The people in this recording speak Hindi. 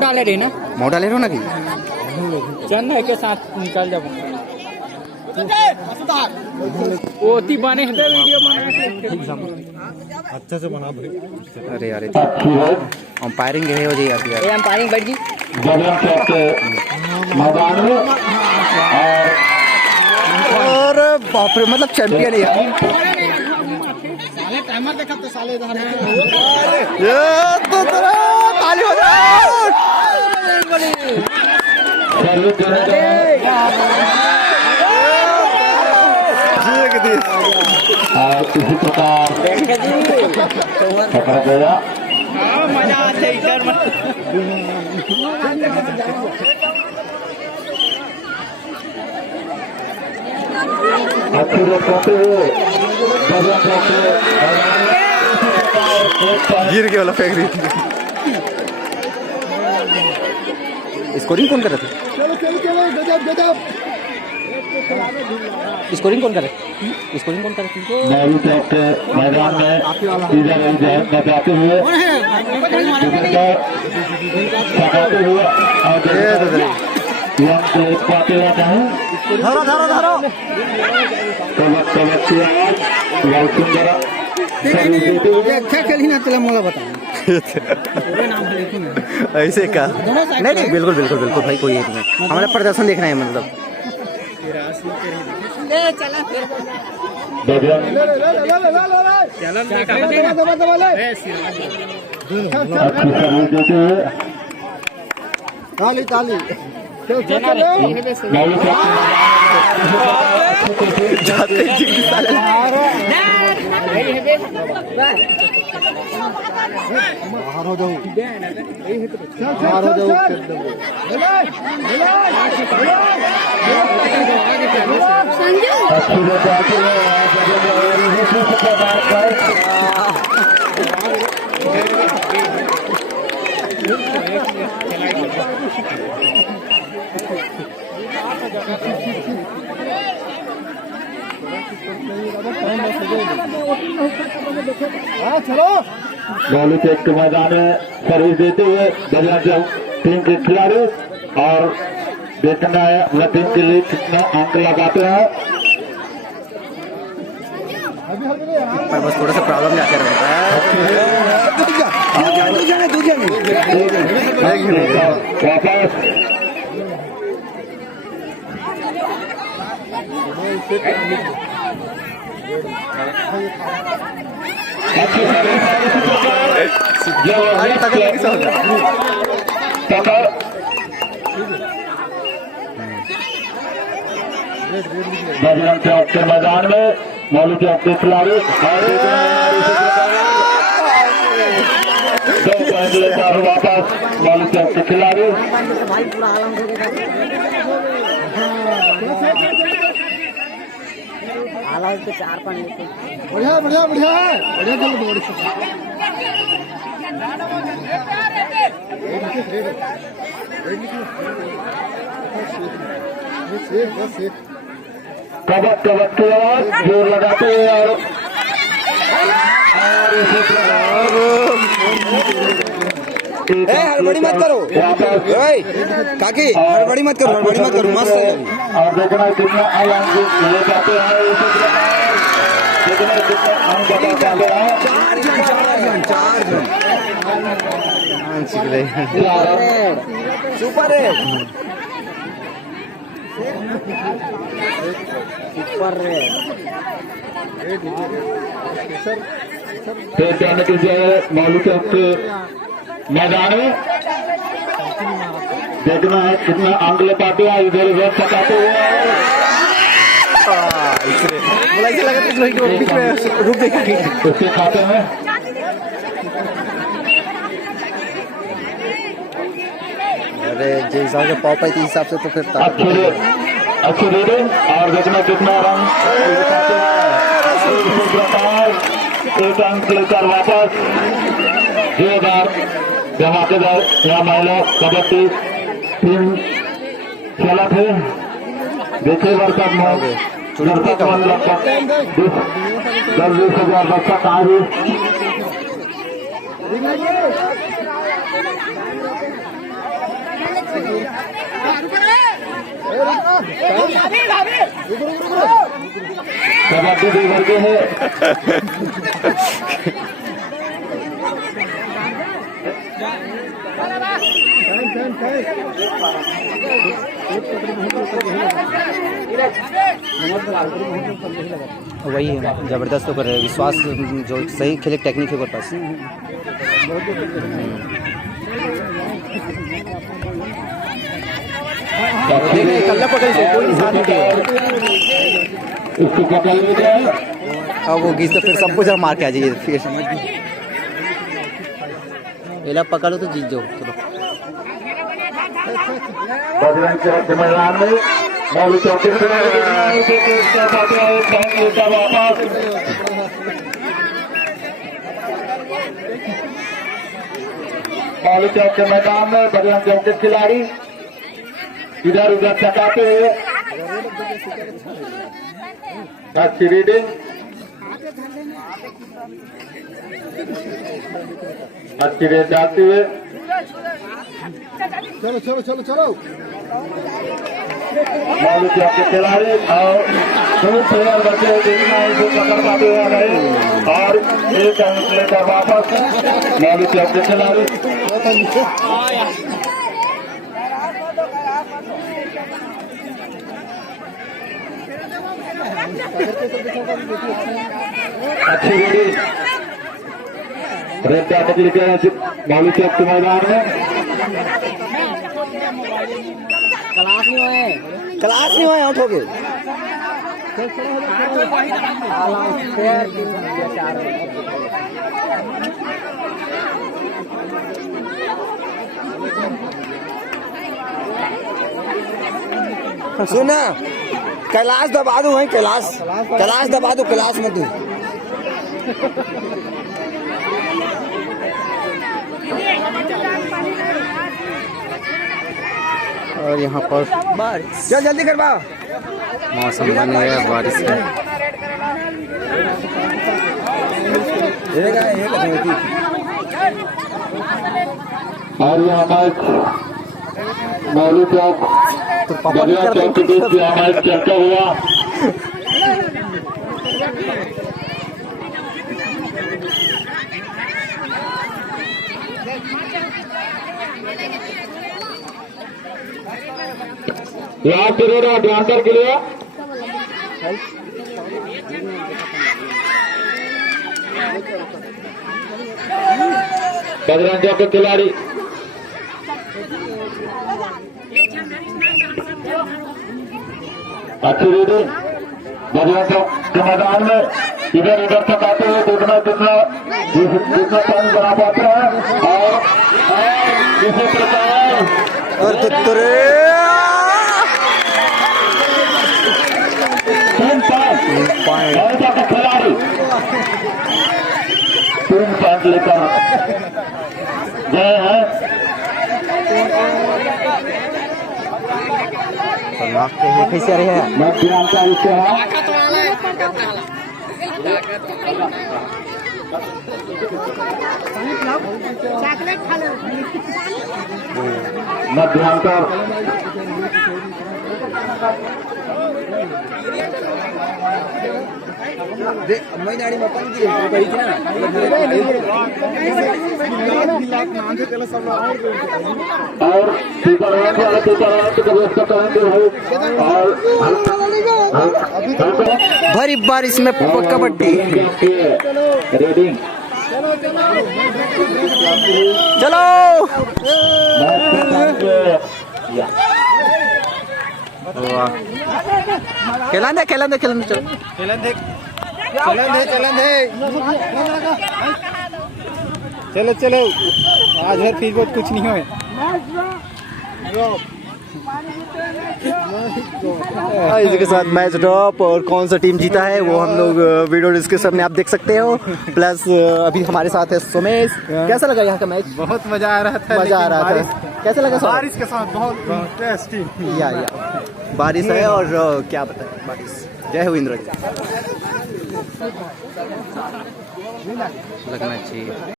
डाले रहे ना मोटा ले रहे हो ना कि चंद है के साथ निकल जाओ ओती बने हैं वीडियो बना अच्छे से बना भाई। अरे यार अंपायरिंग है हो जी यार ये अंपायरिंग बैठ गई और बाप रे मतलब चैंपियन है यार। साले टाइमर देखा तो साले इधर ये तो ताली हो जाए इसी प्रकार पकड़ा गया। मजा आते इधर गिर के वाला फेंक रही थी। स्कोरिंग कौन कर रहे थे? स्कोरिंग कौन करे? स्कोरिंग कौन करे? मैदान में इधर बताते हुए धरो धरो धरो क्या खेली ना तेरा मोला बता ऐसे का नहीं नहीं बिल्कुल बिल्कुल बिल्कुल भाई कोई नहीं हमारा प्रदर्शन देखना है मतलब ताली ताली जाते बाहर हो जाओ बाहर हो जाओ गोली चेक के मैदान में सर्विस देते हुए बजरंग टीम के खिलाड़ी और देखना है अपना टीम के लिए कितना अंक लगाते हैं। पर बस थोड़ा सा प्रॉब्लम जाते रहता है बजरंग चौक के मैदान में मौलू चौक के खिलाड़ी वापस मौलू चौक के खिलाड़ी बढ़िया बढ़िया बढ़िया कबक कबक की आवाज जोर लगाते हुए और हड़बड़ी मत करो काकी हड़बड़ी मत करो मस्त है और देखना कितना आयाम ले जाते हैं देखना कितना अंक बताते हैं सुपर है जाने के लिए मौलू चौक के मैदान में देखना है कितना अंक ले पाते हैं इधर उधर पकाते हुए रुक देखा उसके खाते हैं अरे जिस हिसाब से पाव पाई हिसाब से तो फिर अच्छी रीडिंग और देखना कितना रन एक अंक लेकर वापस 2000 धमाकेदार यहाँ महिला कबड्डी टीम खेला थे देखिए वर्षक में 10-20 हजार बच्चा कहाँ भी कबड्डी 2 वर्ग है। वही है, जबरदस्त तो कर रहे हैं, विश्वास जो सही खेले टेक्निक है वो पास। कल्ला पकड़ से कोई निशान नहीं दिया। इसको पकड़ लिया। अब वो गीत तो फिर सबको जब मार के आ जाइए फिर एला पकड़ो तो जीत जाओ। चलो बजरंग चौक के मैदान में मौलवी चौक के वापस मौलवी चौक के मैदान में बजरंग चौक के खिलाड़ी इधर उधर चकाते हुए अच्छी रीडिंग, अच्छी रेड डालते हुए चलो चलो चलो चलो मौलवी चौक के खिलाड़ी और दो प्लेयर बचे जिसमें इसे पकड़ पाते हुए आ गए और एक अंक लेकर वापस मौलवी चौक के खिलाड़ी। अच्छी रेडी रेड डॉट लिखे हैं मौलवी चौक के मैदान में। क्लास नहीं हुआ आउट हो गए। सुना कैलाश दबा दो वहीं, कैलाश दबा दो, कैलाश मत दो। और यहाँ पर बारिश, चल जल्दी करवा, मौसम बन गया बारिश का। और यहाँ मैच मौलवी चौक बजरंग चौक के बीच यहाँ मैच चर्चा हुआ। लास्ट पीरियड एडवांसर के लिए बजरंग चौक के खिलाड़ी अच्छी रेडी बजरंग चौक के मैदान में इधर उधर तक आते हुए देखना कितना टाइम बना पाते हैं और इसी प्रकार और का खिलाड़ी 3 पॉइंट लेकर गए हैं। कैसे रहे हैं मैं जानकारी से है मध्यांतर और भरी बारिश में कबड्डी। रेडिंग चलो खेलन दे चलो चलो चलो आज हर फिर बहुत कुछ नहीं हुए। इसके साथ मैच ड्रॉप और कौन सा टीम जीता है वो हम लोग वीडियो डिस्क्रिप्शन में आप देख सकते हो। प्लस अभी हमारे साथ है सुमेश। कैसा लगा यहाँ का मैच? बहुत मजा आ रहा था। कैसा लगा? बारिश के साथ बहुत टेस्टी। या बारिश है और क्या बताएं बारिश। जय हो इंद्र लगना चाहिए।